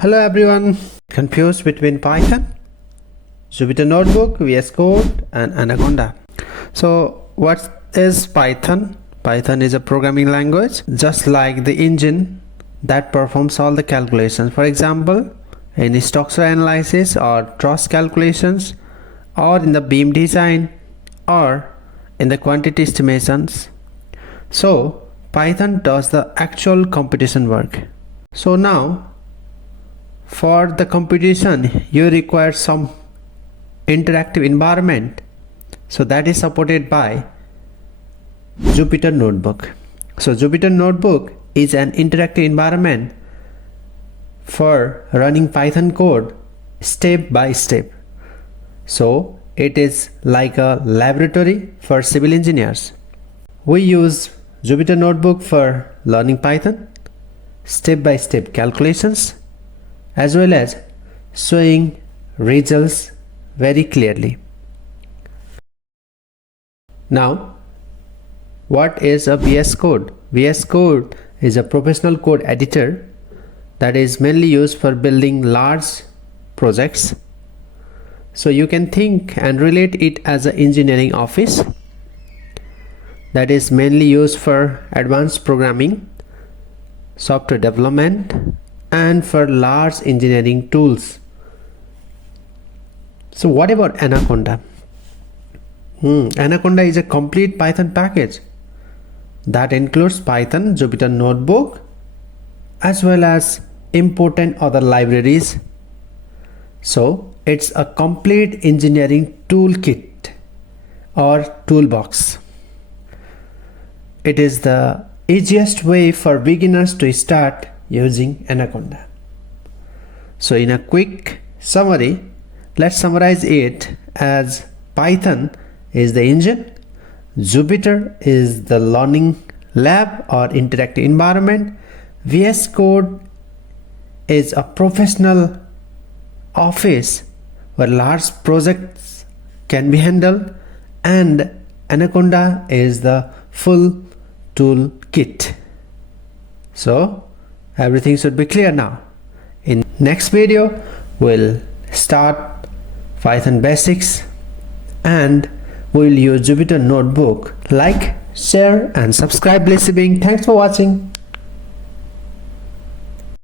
Hello everyone, confused between Python, Jupyter Notebook, VS Code and Anaconda. So what is Python? Python is a programming language just like the engine that performs all the calculations. For example, in structure analysis or truss calculations, or in the beam design, or in the quantity estimations. So Python does the actual computation work. So now for the computation you require some interactive environment, so that is supported by Jupyter Notebook. So Jupyter Notebook is an interactive environment for running Python code step by step. So it is like a laboratory for civil engineers. We use Jupyter Notebook for learning Python, step by step calculations, as well as showing results very clearly. Now, what is a VS Code? VS Code is a professional code editor that is mainly used for building large projects. So you can think and relate it as an engineering office that is mainly used for advanced programming, software development, and for large engineering tools. So what about Anaconda? Anaconda is a complete Python package that includes Python, Jupyter Notebook, as well as important other libraries. So it's a complete engineering toolkit or toolbox. It is the easiest way for beginners to start using Anaconda. So in a quick summary, let's summarize it as Python is the engine, Jupyter is the learning lab or interactive environment, VS Code is a professional office where large projects can be handled, and Anaconda is the full tool kit. So everything should be clear now. In next video we'll start Python basics and we'll use Jupyter Notebook. Like, share and subscribe. Thanks for watching.